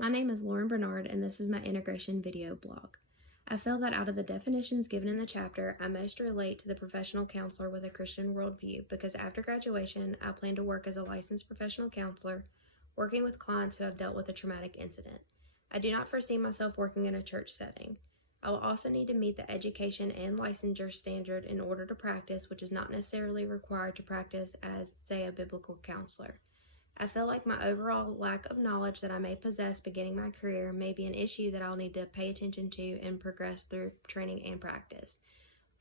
My name is Lauren Bernard, and this is my integration video blog. I feel that out of the definitions given in the chapter, I most relate to the professional counselor with a Christian worldview because after graduation, I plan to work as a licensed professional counselor, working with clients who have dealt with a traumatic incident. I do not foresee myself working in a church setting. I will also need to meet the education and licensure standard in order to practice, which is not necessarily required to practice as, say, a biblical counselor. I feel like my overall lack of knowledge that I may possess beginning my career may be an issue that I'll need to pay attention to and progress through training and practice.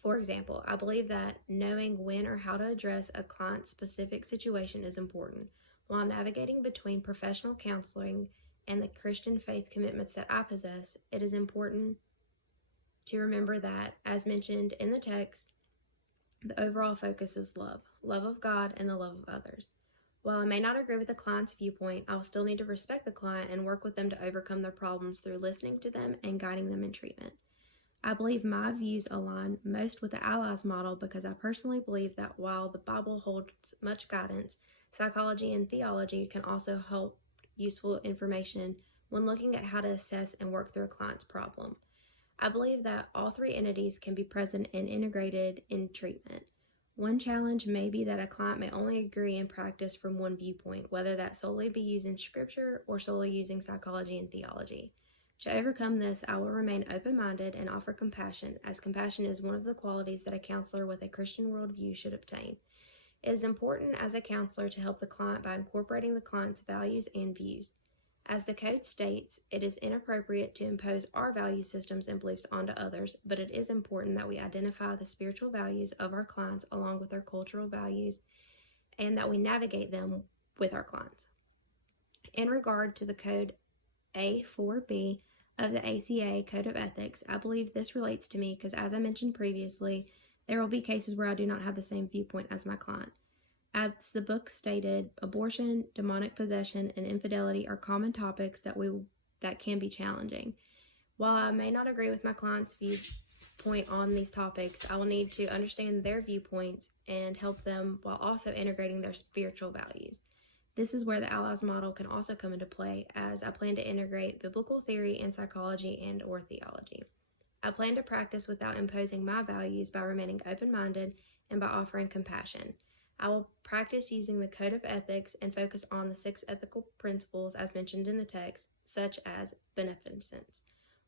For example, I believe that knowing when or how to address a client's specific situation is important. While navigating between professional counseling and the Christian faith commitments that I possess, it is important to remember that, as mentioned in the text, the overall focus is love of God and the love of others. While I may not agree with the client's viewpoint, I will still need to respect the client and work with them to overcome their problems through listening to them and guiding them in treatment. I believe my views align most with the Allies model because I personally believe that while the Bible holds much guidance, psychology and theology can also help useful information when looking at how to assess and work through a client's problem. I believe that all three entities can be present and integrated in treatment. One challenge may be that a client may only agree and practice from one viewpoint, whether that solely be using scripture or solely using psychology and theology. To overcome this, I will remain open-minded and offer compassion, as compassion is one of the qualities that a counselor with a Christian worldview should obtain. It is important as a counselor to help the client by incorporating the client's values and views. As the code states, it is inappropriate to impose our value systems and beliefs onto others, but it is important that we identify the spiritual values of our clients along with their cultural values and that we navigate them with our clients. In regard to the code A4B of the ACA Code of Ethics, I believe this relates to me because, as I mentioned previously, there will be cases where I do not have the same viewpoint as my client. As the book stated, abortion, demonic possession, and infidelity are common topics that can be challenging. While I may not agree with my client's viewpoint on these topics, I will need to understand their viewpoints and help them while also integrating their spiritual values. This is where the Allies model can also come into play, as I plan to integrate biblical theory and psychology and/or theology. I plan to practice without imposing my values by remaining open-minded and by offering compassion. I will practice using the Code of Ethics and focus on the 6 ethical principles as mentioned in the text, such as beneficence,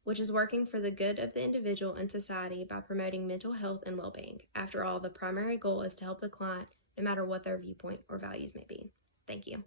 which is working for the good of the individual and society by promoting mental health and well-being. After all, the primary goal is to help the client no matter what their viewpoint or values may be. Thank you.